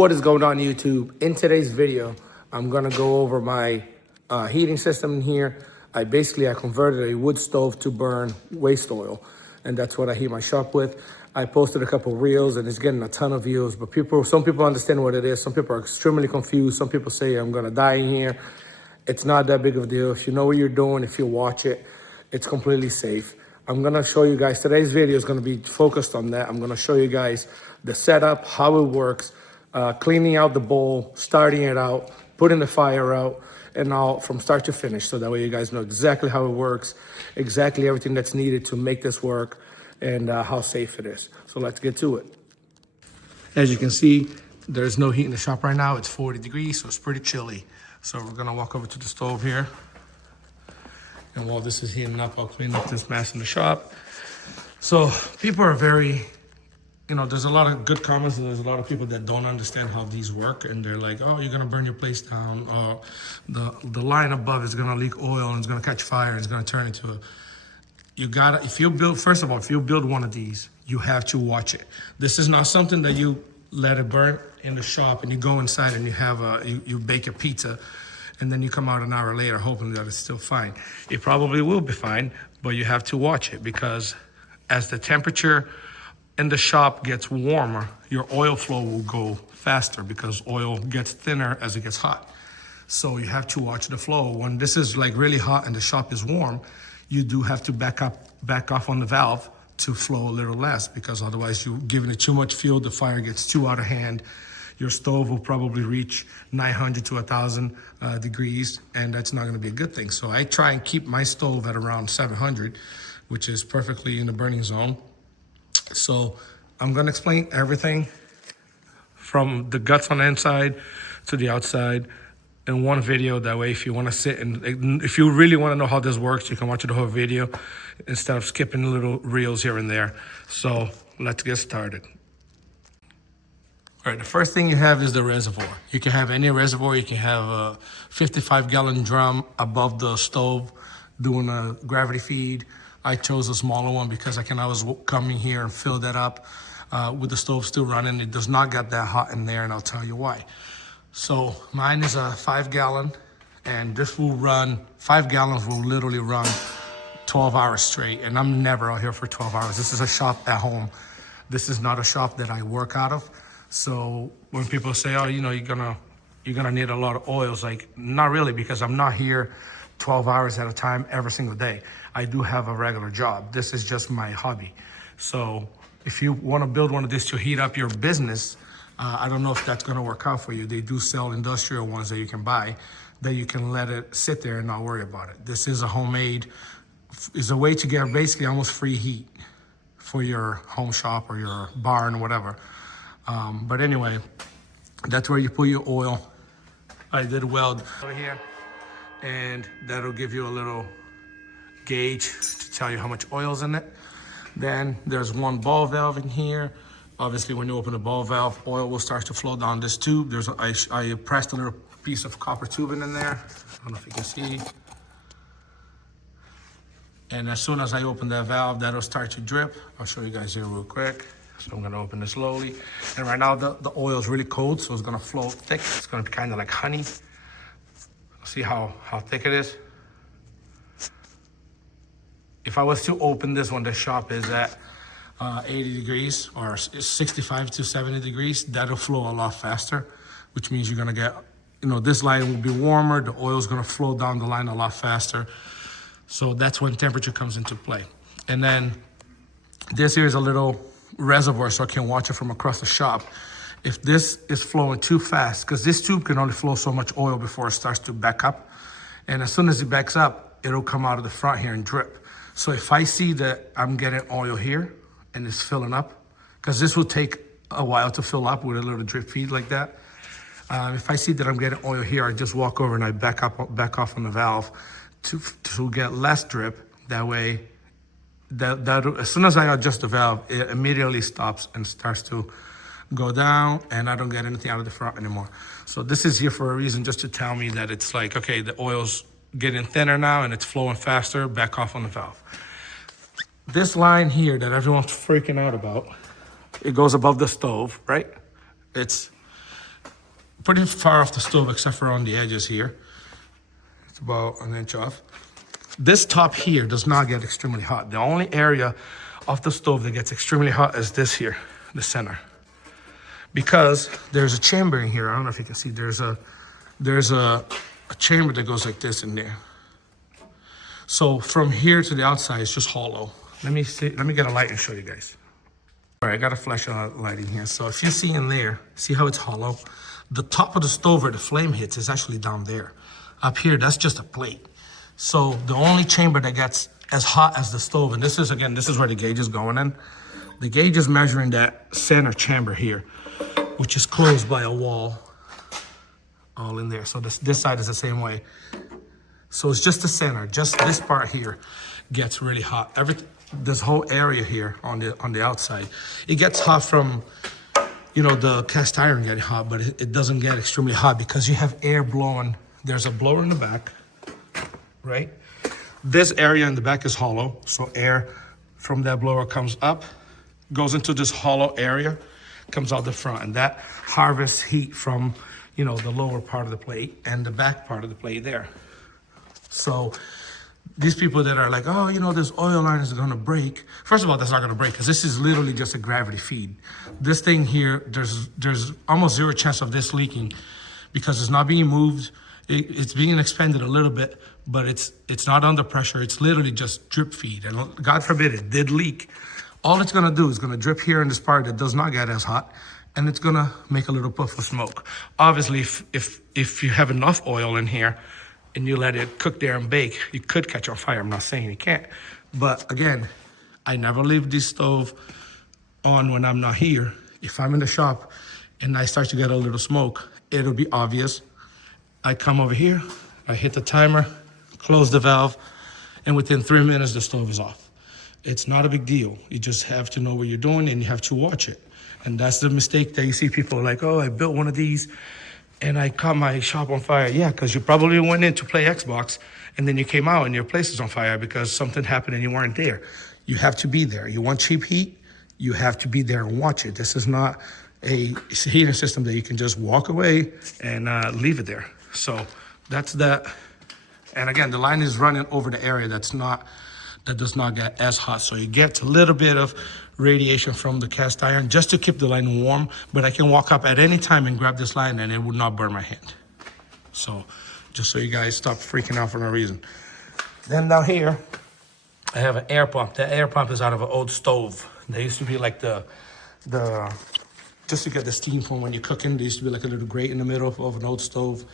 What is going on YouTube? In today's video, I'm gonna go over my heating system in here. I converted a wood stove to burn waste oil, and that's what I heat my shop with. I posted a couple reels and it's getting a ton of views, but some people understand what it is. Some people are extremely confused. Some people say I'm gonna die in here. It's not that big of a deal. If you know what you're doing, if you watch it, it's completely safe. I'm gonna show you guys, today's video is gonna be focused on that. I'm gonna show you guys the setup, how it works, cleaning out the bowl, starting it out, putting the fire out, and all from start to finish. So that way you guys know exactly how it works, exactly everything that's needed to make this work, and how safe it is. So let's get to it. As you can see, there's no heat in the shop right now. It's 40 degrees, so it's pretty chilly. So we're gonna walk over to the stove here. And while this is heating up, I'll clean up this mess in the shop. So people are very, there's a lot of good comments and there's a lot of people that don't understand how these work. And they're like, oh, you're gonna burn your place down. Or the line above is gonna leak oil and it's gonna catch fire and it's gonna turn into first of all, if you build one of these, you have to watch it. This is not something that you let it burn in the shop and you go inside and you have you bake a pizza and then you come out an hour later hoping that it's still fine. It probably will be fine, but you have to watch it because as the temperature in the shop gets warmer, your oil flow will go faster because oil gets thinner as it gets hot. So you have to watch the flow. When this is like really hot and the shop is warm, you do have to back off on the valve to flow a little less because otherwise you're giving it too much fuel, the fire gets too out of hand. Your stove will probably reach 900 to 1,000 degrees, and that's not gonna be a good thing. So I try and keep my stove at around 700, which is perfectly in the burning zone. So I'm gonna explain everything from the guts on the inside to the outside in one video. That way, if you wanna if you really wanna know how this works, you can watch the whole video instead of skipping little reels here and there. So let's get started. All right, the first thing you have is the reservoir. You can have any reservoir. You can have a 55-gallon drum above the stove doing a gravity feed. I chose a smaller one because I can always come in here and fill that up with the stove still running. It does not get that hot in there, and I'll tell you why. So mine is a 5-gallon, and this will run, 5 gallons will literally run 12 hours straight, and I'm never out here for 12 hours. This is a shop at home. This is not a shop that I work out of. So when people say, oh, you're gonna need a lot of oil, it's like, not really, because I'm not here 12 hours at a time every single day. I do have a regular job. This is just my hobby. So if you wanna build one of these to heat up your business, I don't know if that's gonna work out for you. They do sell industrial ones that you can buy, that you can let it sit there and not worry about it. This is a homemade, is a way to get basically almost free heat for your home shop or your barn, whatever. But anyway, that's where you put your oil. I did weld over here, and that'll give you a little gauge to tell you how much oil's in it. Then there's one ball valve in here. Obviously, when you open the ball valve, oil will start to flow down this tube. I pressed a little piece of copper tubing in there. I don't know if you can see. And as soon as I open that valve, that'll start to drip. I'll show you guys here real quick. So I'm gonna open this slowly. And right now the oil is really cold, so it's gonna flow thick. It's gonna be kind of like honey. See how thick it is? If I was to open this one, the shop is at 80 degrees or 65 to 70 degrees. That'll flow a lot faster, which means you're gonna get, this line will be warmer. The oil is gonna flow down the line a lot faster. So that's when temperature comes into play. And then this here is a little reservoir so I can watch it from across the shop. If this is flowing too fast, because this tube can only flow so much oil before it starts to back up. And as soon as it backs up, it'll come out of the front here and drip. So if I see that I'm getting oil here and it's filling up, because this will take a while to fill up with a little drip feed like that. If I see that I'm getting oil here, I just walk over and I back off on the valve to get less drip. That way, as soon as I adjust the valve, it immediately stops and starts to go down, and I don't get anything out of the front anymore. So this is here for a reason, just to tell me that it's like, okay, the oil's getting thinner now and it's flowing faster, back off on the valve. This line here that everyone's freaking out about, it goes above the stove, right? It's pretty far off the stove except for on the edges here. It's about an inch off. This top here does not get extremely hot. The only area of the stove that gets extremely hot is this here, the center. Because there's a chamber in here. I don't know if you can see, there's a chamber that goes like this in there. So from here to the outside, it's just hollow. Let me get a light and show you guys. All right, I got a flashlight light in here. So if you see in there, see how it's hollow? The top of the stove where the flame hits is actually down there. Up here, that's just a plate. So the only chamber that gets as hot as the stove, and this is where the gauge is going in. The gauge is measuring that center chamber here, which is closed by a wall all in there. So this side is the same way. So it's just the center, just this part here gets really hot. This whole area here on the outside, it gets hot from, you know, the cast iron getting hot, but it doesn't get extremely hot because you have air blowing. There's a blower in the back, right? This area in the back is hollow, so air from that blower comes up, goes into this hollow area, comes out the front, and that harvests heat from, you know, the lower part of the plate and the back part of the plate there. So these people that are like, oh, you know, this oil line is gonna break. First of all, that's not gonna break because this is literally just a gravity feed. This thing here, there's almost zero chance of this leaking because it's not being moved. It's being expanded a little bit, but it's not under pressure. It's literally just drip feed. And God forbid it did leak. All it's gonna do is gonna drip here in this part that does not get as hot, and it's gonna make a little puff of smoke. Obviously, if you have enough oil in here and you let it cook there and bake, you could catch on fire. I'm not saying you can't. But again, I never leave this stove on when I'm not here. If I'm in the shop and I start to get a little smoke, it'll be obvious. I come over here, I hit the timer, close the valve, and within 3 minutes, the stove is off. It's not a big deal. You just have to know what you're doing and you have to watch it. And that's the mistake that you see people like, oh, I built one of these and I caught my shop on fire. Yeah, because you probably went in to play Xbox and then you came out and your place is on fire because something happened and you weren't there. You have to be there. You want cheap heat, you have to be there and watch it. This is not a heating system that you can just walk away and leave it there. So that's that. And again, the line is running over the area that does not get as hot. So you get a little bit of radiation from the cast iron just to keep the line warm, but I can walk up at any time and grab this line and it would not burn my hand. So just so you guys stop freaking out for no reason. Then down here, I have an air pump. That air pump is out of an old stove. There used to be like the just to get the steam from when you're cooking, there used to be like a little grate in the middle of an old stove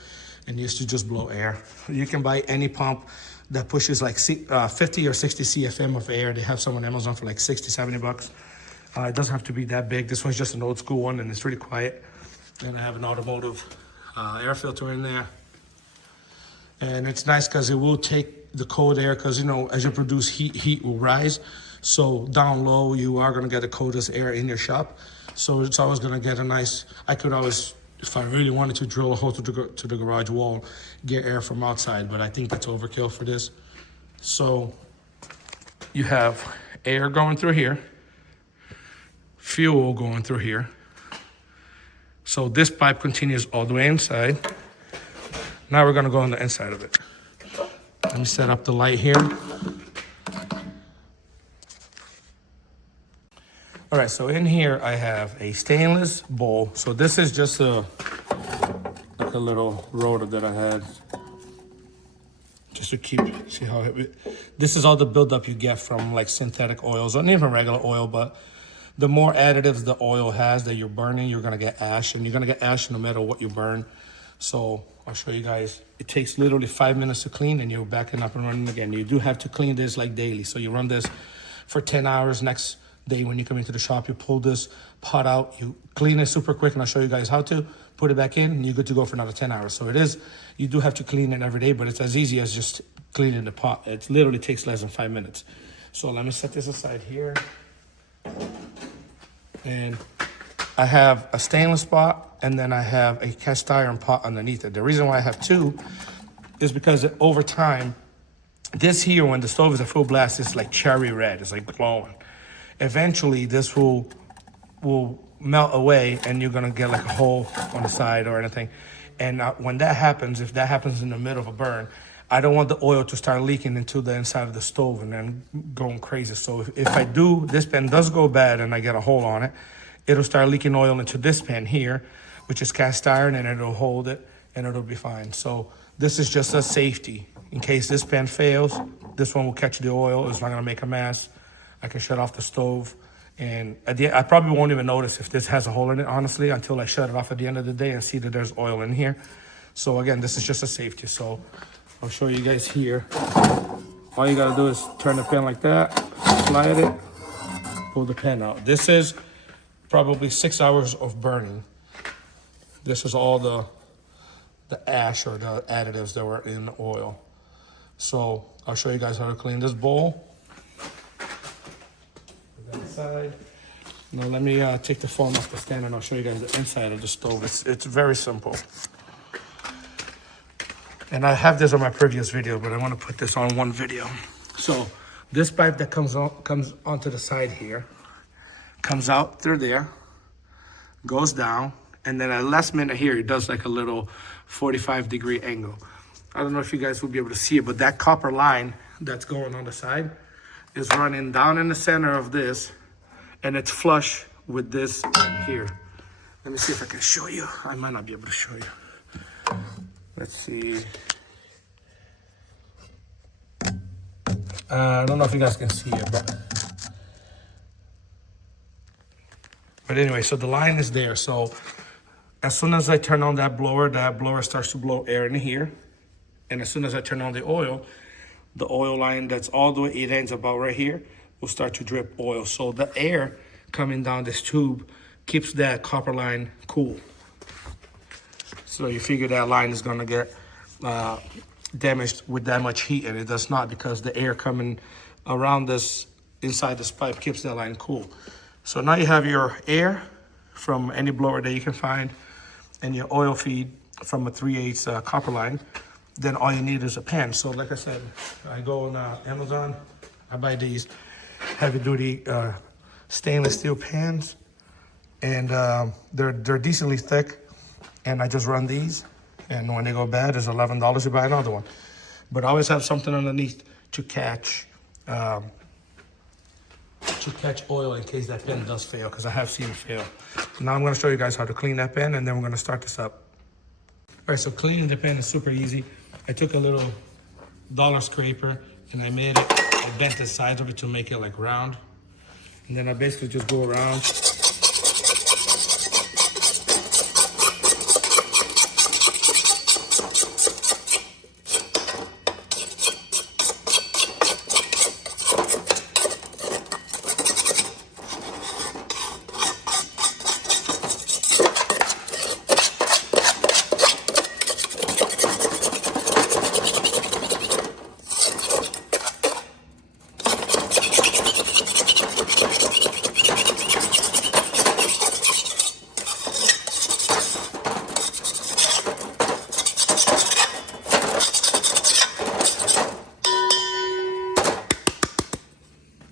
and used to just blow air. You can buy any pump that pushes like 50 or 60 CFM of air. They have some on Amazon for like 60, 70 bucks. It doesn't have to be that big. This one's just an old school one and it's really quiet. And I have an automotive air filter in there. And it's nice because it will take the cold air because, you know, as you produce heat will rise. So down low, you are gonna get the coldest air in your shop. So it's always gonna get a nice, I could always, if I really wanted to drill a hole to the garage wall, get air from outside, but I think that's overkill for this. So you have air going through here, fuel going through here. So this pipe continues all the way inside. Now we're gonna go on the inside of it. Let me set up the light here. All right, so in here I have a stainless bowl. So this is just like a little rotor that I had just to keep, see how this is all the buildup you get from like synthetic oils, or even regular oil, but the more additives the oil has that you're burning, you're gonna get ash, and you're gonna get ash no matter what you burn. So I'll show you guys. It takes literally 5 minutes to clean and you're backing up and running again. You do have to clean this like daily. So you run this for 10 hours. Next day when you come into the shop, you pull this pot out, you clean it super quick, and I'll show you guys how to put it back in, and you're good to go for another 10 hours. So it is, you do have to clean it every day, but it's as easy as just cleaning the pot. It literally takes less than 5 minutes. So let me set this aside here. And I have a stainless pot, and then I have a cast iron pot underneath it. The reason why I have two is because over time, this here, when the stove is at full blast, it's like cherry red, it's like glowing. Eventually, this will will melt away, and you're gonna get like a hole on the side or anything. And when that happens, if that happens in the middle of a burn, I don't want the oil to start leaking into the inside of the stove and then going crazy. So if I do, this pan does go bad and I get a hole on it, it'll start leaking oil into this pan here, which is cast iron, and it'll hold it and it'll be fine. So this is just a safety. In case this pan fails, this one will catch the oil. It's not gonna make a mess. I can shut off the stove. And I probably won't even notice if this has a hole in it, honestly, until I shut it off at the end of the day and see that there's oil in here. So again, this is just a safety. So I'll show you guys here. All you gotta do is turn the pan like that, slide it, pull the pan out. This is probably 6 hours of burning. This is all the ash or the additives that were in the oil. So I'll show you guys how to clean this bowl. That side. Now let me take the foam off the stand and I'll show you guys the inside of the stove. It's very simple. And I have this on my previous video, but I want to put this on one video. So this pipe that comes onto the side here, comes out through there, goes down, and then at the last minute here, it does like a little 45-degree angle. I don't know if you guys will be able to see it, but that copper line that's going on the side is running down in the center of this, and it's flush with this here. Let me see if I can show you. I might not be able to show you. Let's see. I don't know if you guys can see it, but anyway, so the line is there. So as soon as I turn on that blower starts to blow air in here. And as soon as I turn on the oil line that's all the way, it ends about right here, will start to drip oil. So the air coming down this tube keeps that copper line cool. So you figure that line is gonna get damaged with that much heat, and it does not, because the air coming around this, inside this pipe, keeps that line cool. So now you have your air from any blower that you can find, and your oil feed from a 3/8 copper line. Then all you need is a pan. So like I said, I go on Amazon, I buy these heavy duty stainless steel pans, and they're decently thick. And I just run these, and when they go bad, it's $11 to buy another one. But I always have something underneath to catch oil in case that pan does fail, because I have seen it fail. Now I'm gonna show you guys how to clean that pan, and then we're gonna start this up. All right, so cleaning the pan is super easy. I took a little dollar scraper and I bent the sides of it to make it like round. And then I basically just go around.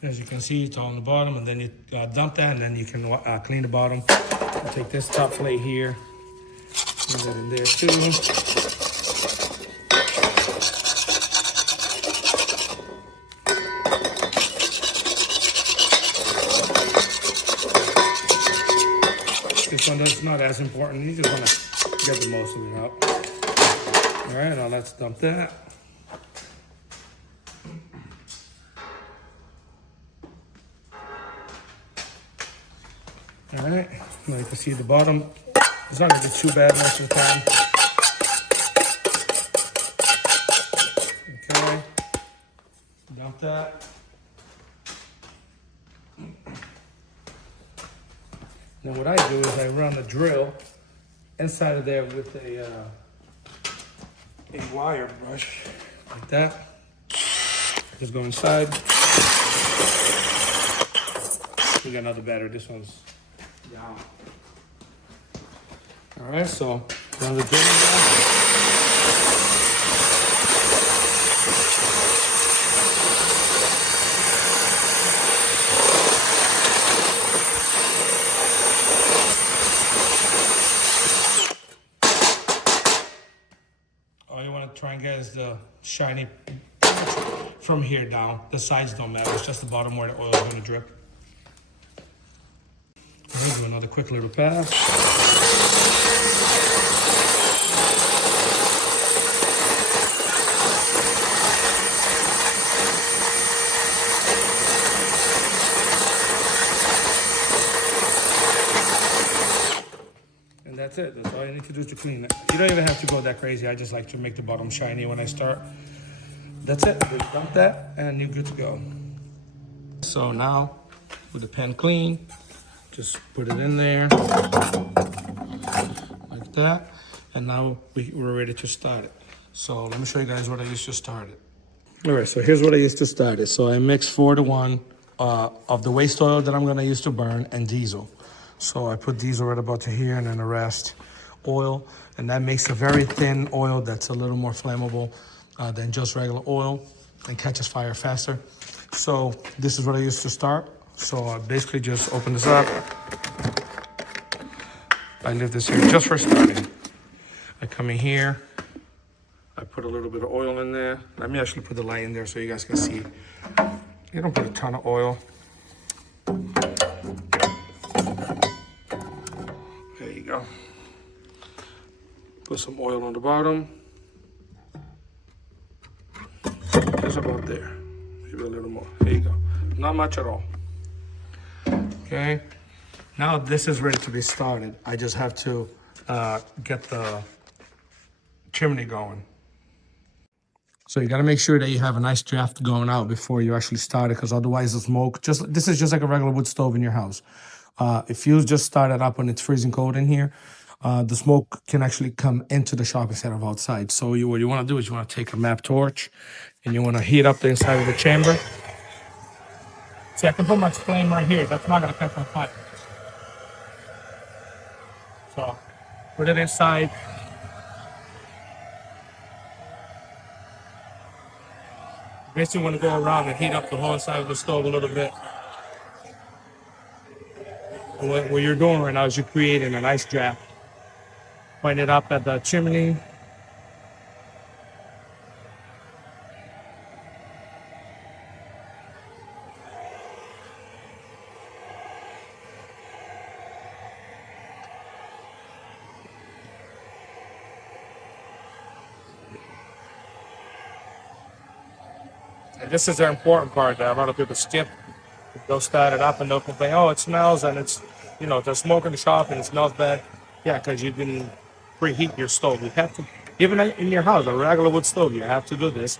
As you can see, it's all on the bottom, and then you dump that, and then you can clean the bottom. I'll take this top plate here, put that in there too. This one that's not as important. You just want to get the most of it out. All right, now let's dump that. All right, now you can see the bottom. It's not gonna be too bad most of the time. Okay, dump that. Now what I do is I run the drill inside of there with a wire brush, like that. Just go inside. We got another battery, this one's down. All right, so run the drill down. the shiny from here down. The sides don't matter. It's just the bottom where the oil is going to drip. Okay, do another quick little pass. And that's it. That's all you need to do to clean it. You don't even have to go that crazy. I just like to make the bottom shiny when I start. That's it. Just dump that and you're good to go. So now, with the pan clean, just put it in there like that. And now we're ready to start it. So let me show you guys what I used to start it. All right, so here's what I used to start it. So I mix 4-to-1 of the waste oil that I'm gonna use to burn and diesel. So I put diesel right about to here and then the rest oil. And that makes a very thin oil that's a little more flammable than just regular oil and catches fire faster. So this is what I used to start. So I basically just open this up. I leave this here just for starting. I come in here. I put a little bit of oil in there. Let me actually put the light in there so you guys can see. You don't put a ton of oil. There you go. Put some oil on the bottom. Just about there. Maybe a little more. There you go. Not much at all. Okay. Now this is ready to be started. I just have to get the chimney going. So you got to make sure that you have a nice draft going out before you actually start it, because otherwise the smoke, this is just like a regular wood stove in your house. If you just start it up when it's freezing cold in here, the smoke can actually come into the shop instead of outside. So what you want to do is you want to take a MAP torch and you want to heat up the inside of the chamber. See, I can put my flame right here. That's not going to catch on fire. So put it inside. Basically want to go around and heat up the whole side of the stove a little bit. And what you're doing right now is you're creating a nice draft. Point it up at the chimney. And this is the important part that a lot of people skip. They'll start it up and they'll complain, oh, it smells and it's, there's smoke in the shop and it smells bad. Yeah, because you didn't preheat your stove. You have to, even in your house, a regular wood stove, you have to do this.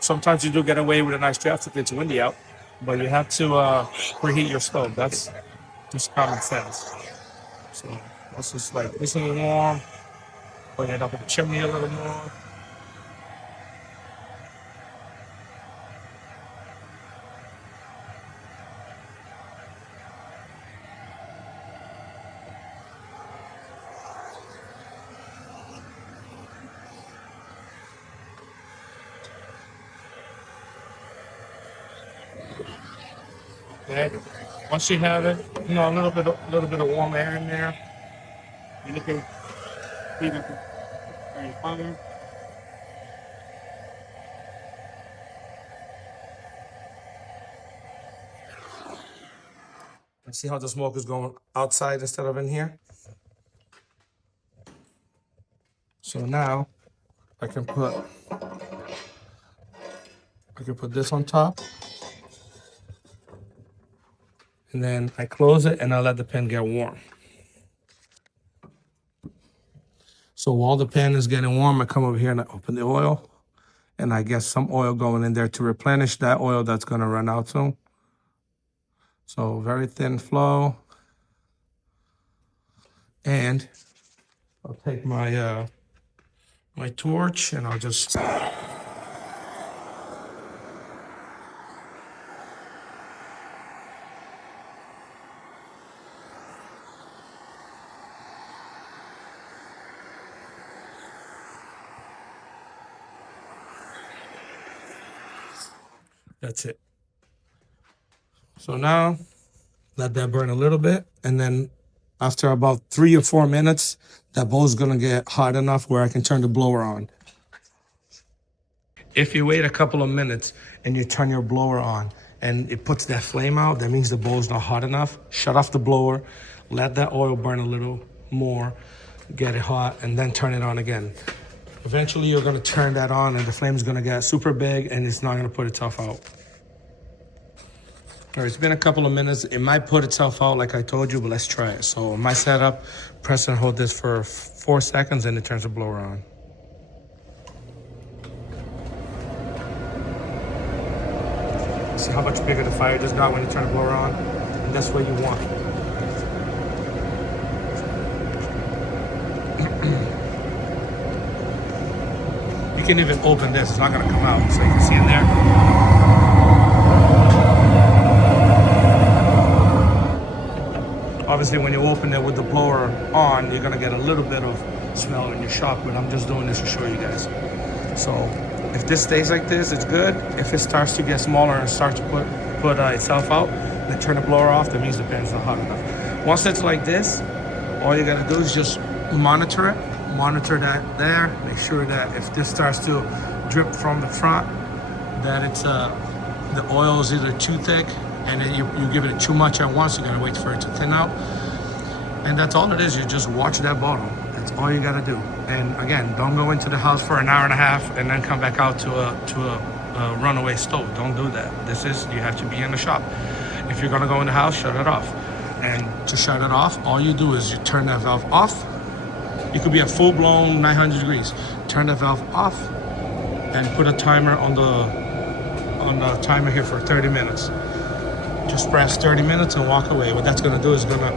Sometimes you do get away with a nice draft if it's windy out, but you have to preheat your stove. That's just common sense. So let's just like this is warm, put it up in the chimney a little more. Okay. Once you have it, a little bit of warm air in there. You can heat it very fine. And see how the smoke is going outside instead of in here? So now I can put this on top. And then I close it and I let the pan get warm. So while the pan is getting warm, I come over here and I open the oil. And I get some oil going in there to replenish that oil that's going to run out soon. So very thin flow. And I'll take my my torch and I'll just... That's it. So now, let that burn a little bit, and then after about 3 or 4 minutes, that bowl is gonna get hot enough where I can turn the blower on. If you wait a couple of minutes and you turn your blower on and it puts that flame out, that means the bowl's not hot enough. Shut off the blower, let that oil burn a little more, get it hot, and then turn it on again. Eventually you're gonna turn that on and the flame's gonna get super big and it's not gonna put itself out. All right, it's been a couple of minutes. It might put itself out like I told you, but let's try it. So in my setup, press and hold this for 4 seconds and it turns the blower on. See how much bigger the fire just got when you turn the blower on? And that's what you want. You can even open this, it's not gonna come out. So you can see in there. Obviously, when you open it with the blower on, you're gonna get a little bit of smell in your shop, but I'm just doing this to show you guys. So if this stays like this, it's good. If it starts to get smaller and starts to put itself out, then turn the blower off. That means the pan's not hot enough. Once it's like this, all you gotta do is just monitor it. Monitor that there. Make sure that if this starts to drip from the front, that it's the oil is either too thick and then you give it too much at once. You gotta wait for it to thin out. And that's all it is. You just watch that bottle. That's all you gotta do. And again, don't go into the house for an hour and a half and then come back out to a runaway stove. Don't do that. You have to be in the shop. If you're gonna go in the house, shut it off. And to shut it off, all you do is you turn that valve off. It could be a full-blown 900 degrees. Turn the valve off and put a timer on the timer here for 30 minutes. Just press 30 minutes and walk away. What that's gonna do is gonna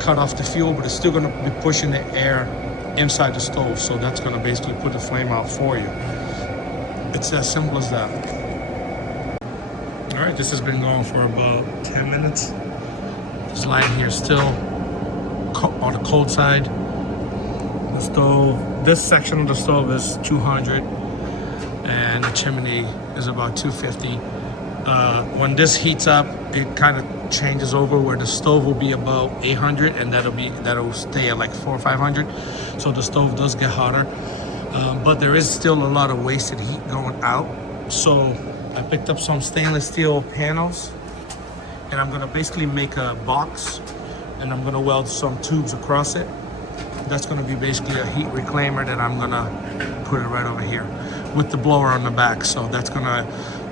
cut off the fuel, but it's still gonna be pushing the air inside the stove. So that's gonna basically put the flame out for you. It's as simple as that. All right, this has been going for about 10 minutes. Just lying here still on the cold side. The stove, this section of the stove is 200 and the chimney is about 250. When this heats up, it kind of changes over where the stove will be about 800 and that'll stay at like 400 or 500. So the stove does get hotter, but there is still a lot of wasted heat going out. So I picked up some stainless steel panels and I'm gonna basically make a box and I'm gonna weld some tubes across it. That's gonna be basically a heat reclaimer that I'm gonna put it right over here with the blower on the back. So that's gonna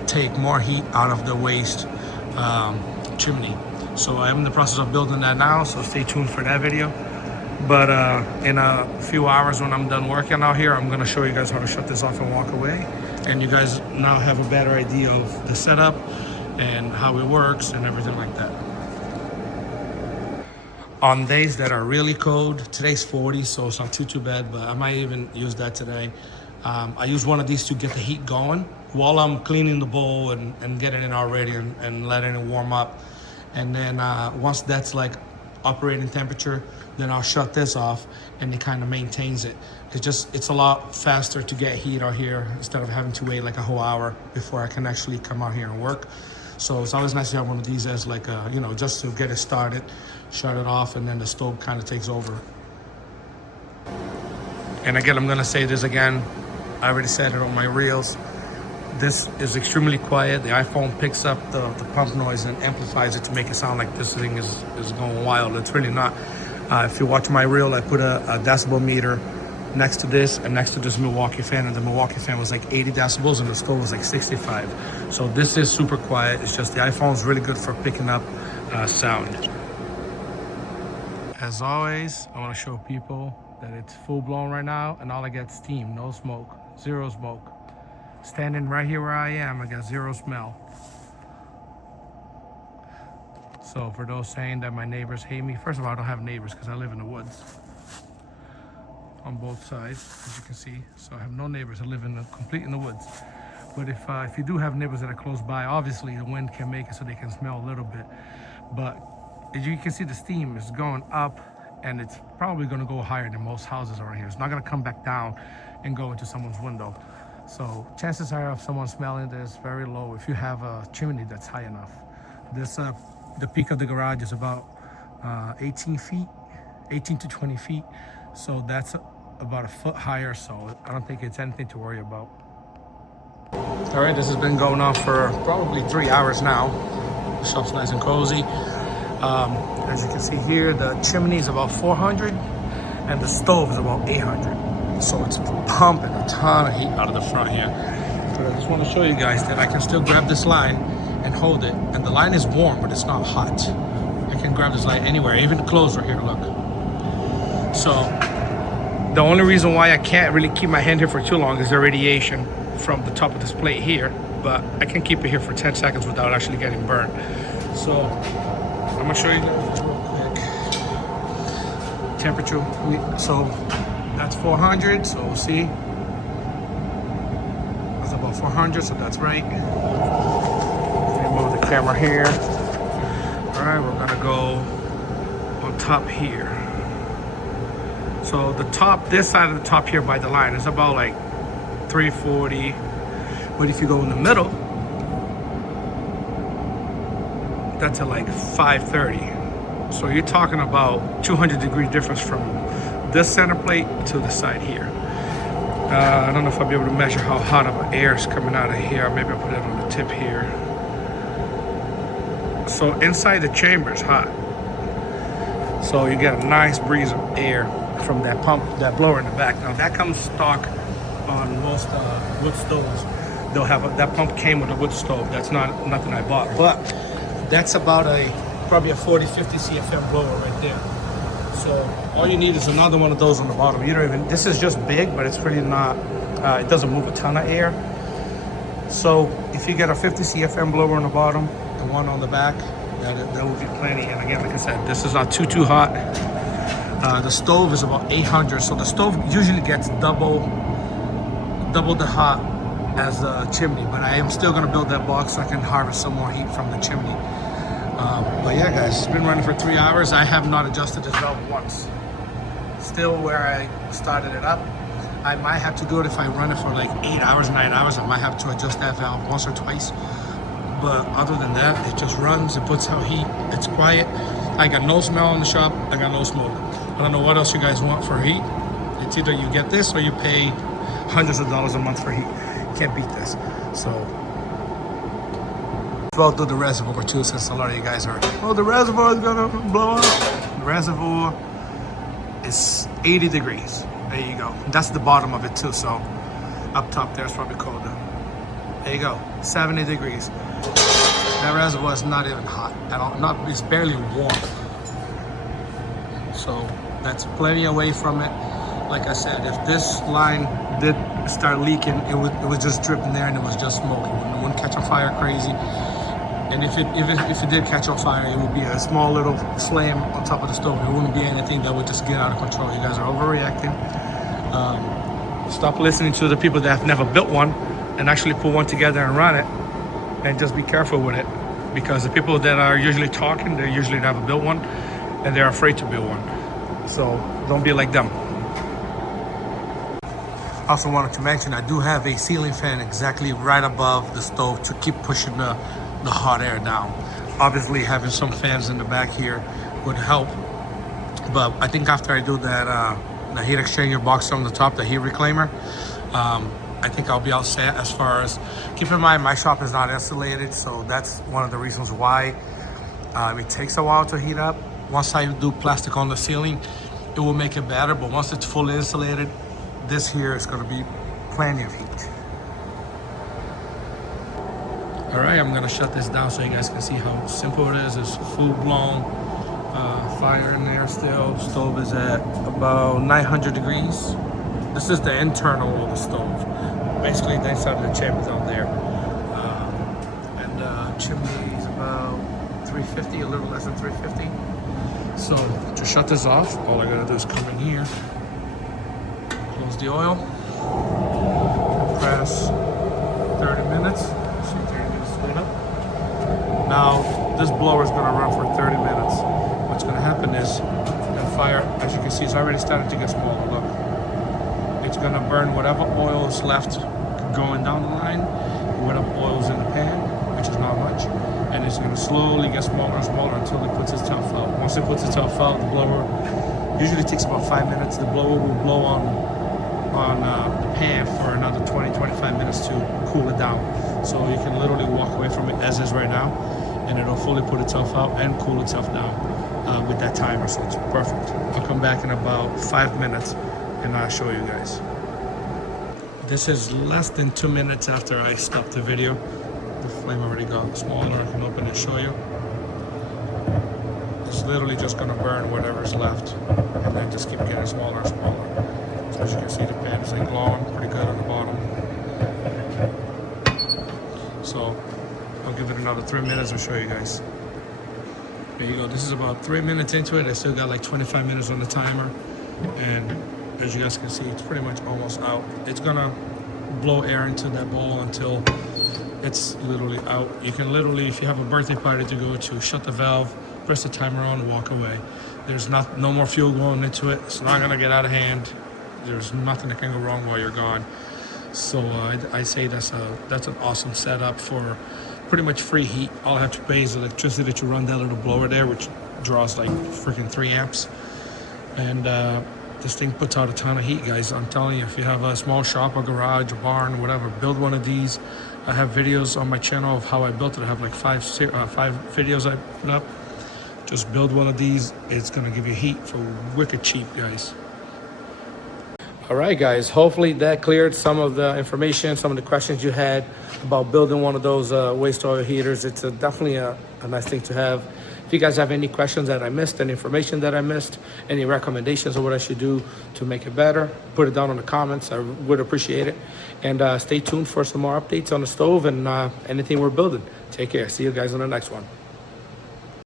take more heat out of the waste chimney. So I'm in the process of building that now, so stay tuned for that video. But in a few hours when I'm done working out here, I'm gonna show you guys how to shut this off and walk away. And you guys now have a better idea of the setup and how it works and everything like that. On days that are really cold, today's 40, so it's not too bad, but I might even use that today. I use one of these to get the heat going while I'm cleaning the bowl and getting it all ready and letting it warm up. And then once that's like operating temperature, then I'll shut this off and it kind of maintains it. It's a lot faster to get heat out here instead of having to wait like a whole hour before I can actually come out here and work. So it's always nice to have one of these as like a, just to get it started, shut it off, and then the stove kind of takes over. And again, I'm gonna say this again. I already said it on my reels. This is extremely quiet. The iPhone picks up the pump noise and amplifies it to make it sound like this thing is going wild. It's really not. If you watch my reel, I put a decibel meter next to this and next to this Milwaukee fan, and the Milwaukee fan was like 80 decibels and the stove was like 65. So this is super quiet. It's just the iPhone is really good for picking up sound. As always, I want to show people that it's full blown right now and all I get is steam, no smoke, zero smoke. Standing right here where I am, I got zero smell. So for those saying that my neighbors hate me, first of all, I don't have neighbors because I live in the woods on both sides, as you can see. So I have no neighbors. I live complete in the woods. But if you do have neighbors that are close by, obviously the wind can make it so they can smell a little bit. But as you can see, the steam is going up and it's probably going to go higher than most houses around here. It's not going to come back down and go into someone's window. So chances are of someone smelling this very low if you have a chimney that's high enough. This the peak of the garage is about 18 to 20 feet. So that's about a foot higher. So I don't think it's anything to worry about. All right, this has been going on for probably 3 hours now. The shop's nice and cozy. As you can see here, the chimney is about 400 and the stove is about 800. So it's pumping a ton of heat out of the front here. But I just want to show you guys that I can still grab this line and hold it. And the line is warm, but it's not hot. I can grab this line anywhere, even close right here, look. So the only reason why I can't really keep my hand here for too long is the radiation from the top of this plate here, but I can keep it here for 10 seconds without actually getting burned. So I'm gonna show you guys real quick. Temperature, so that's 400, so we'll see. That's about 400, so that's right. Move the camera here. All right, we're gonna go on top here. So the top, this side of the top here by the line is about like 340, but if you go in the middle, that's at like 530. So you're talking about 200-degree difference from this center plate to the side here. I don't know if I'll be able to measure how hot of air is coming out of here. Maybe I'll put it on the tip here. So inside the chamber is hot. So you get a nice breeze of air from that pump, that blower in the back. Now that comes stock on most wood stoves. They'll have that pump came with a wood stove. That's not nothing I bought, but that's about probably a 40-50 CFM blower right there. So all you need is another one of those on the bottom. You don't even, this is just big, but it's really not, it doesn't move a ton of air. So if you get a 50 CFM blower on the bottom, the one on the back, that will be plenty. And again, like I said, this is not too hot. The stove is about 800, so the stove usually gets double the hot as the chimney, but I am still gonna build that box so I can harvest some more heat from the chimney. But yeah, guys, it's been running for 3 hours. I have not adjusted this valve once. Still where I started it up. I might have to do it if I run it for like 8 hours, 9 hours. I might have to adjust that valve once or twice. But other than that, it just runs, it puts out heat, it's quiet. I got no smell in the shop, I got no smoke. I don't know what else you guys want for heat. It's either you get this or you pay hundreds of dollars a month for heat. You can't beat this. So, well, do the reservoir too, since a lot of you guys are, oh, the reservoir is gonna blow up. The reservoir is 80 degrees. There you go. That's the bottom of it too, so up top there is probably colder. There you go, 70 degrees. That reservoir is not even hot at all. It's barely warm. So that's plenty away from it. Like I said, if this line did start leaking, it was just dripping there and it was just smoking. It wouldn't catch on fire crazy. And if it did catch on fire, it would be a small little flame on top of the stove. It wouldn't be anything that would just get out of control. You guys are overreacting. Stop listening to the people that have never built one and actually put one together and run it. And just be careful with it, because the people that are usually talking, they usually never built one and they're afraid to build one. So don't be like them. Also wanted to mention, I do have a ceiling fan exactly right above the stove to keep pushing the hot air down. Obviously having some fans in the back here would help, but I think after I do that the heat exchanger box on the top, the heat reclaimer, I think I'll be all set. As far as, keep in mind my shop is not insulated, so that's one of the reasons why it takes a while to heat up. Once I do plastic on the ceiling, it will make it better, but once it's fully insulated, this here is going to be plenty of heat. All right, I'm going to shut this down so you guys can see how simple it is. It's full-blown fire in there still. Stove is at about 900 degrees. This is the internal of the stove. Basically, the inside of the chamber down there. And chimney is about 350, a little less than 350. So to shut this off, all I gotta do is come in here, close the oil, press 30 minutes. See, 30 minutes lit up. Now, this blower is gonna run for 30 minutes. What's gonna happen is the fire, as you can see, it's already starting to get smaller. Look. It's gonna burn whatever oil is left going down the line, whatever oil is in the pan, which is not much, and it's gonna slowly get smaller and smaller until it puts itself out. Once it puts itself out, the blower usually takes about 5 minutes. The blower will blow on on the pan for another 20-25 minutes to cool it down. So you can literally walk away from it as is right now, and it'll fully put itself out and cool itself down with that timer. So it's perfect. I'll come back in about 5 minutes and I'll show you guys. This is less than 2 minutes after I stopped the video. The flame already got smaller. I can open and show you. It's literally just gonna burn whatever's left, and then just keep getting smaller and smaller. So as you can see, the pan is like glowing pretty good on the bottom. So I'll give it another 3 minutes and show you guys. There you go. This is about 3 minutes into it. I still got like 25 minutes on the timer, and as you guys can see, it's pretty much almost out. It's gonna blow air into that bowl until it's literally out. You can literally, if you have a birthday party to go to, shut the valve, press the timer on, and walk away. There's no more fuel going into it. It's not gonna get out of hand. There's nothing that can go wrong while you're gone. So I say that's an awesome setup for pretty much free heat. All I have to pay is electricity to run that little blower there, which draws like freaking 3 amps. And this thing puts out a ton of heat, guys. I'm telling you, if you have a small shop, a garage, a barn, whatever, build one of these. I have videos on my channel of how I built it. I have like five videos I put up. Just build one of these. It's gonna give you heat for wicked cheap, guys. All right, guys, hopefully that cleared some of the information, some of the questions you had about building one of those waste oil heaters. It's definitely a nice thing to have. If you guys have any questions that I missed, any information that I missed, any recommendations of what I should do to make it better, put it down in the comments. I would appreciate it. And stay tuned for some more updates on the stove and anything we're building. Take care. See you guys on the next one.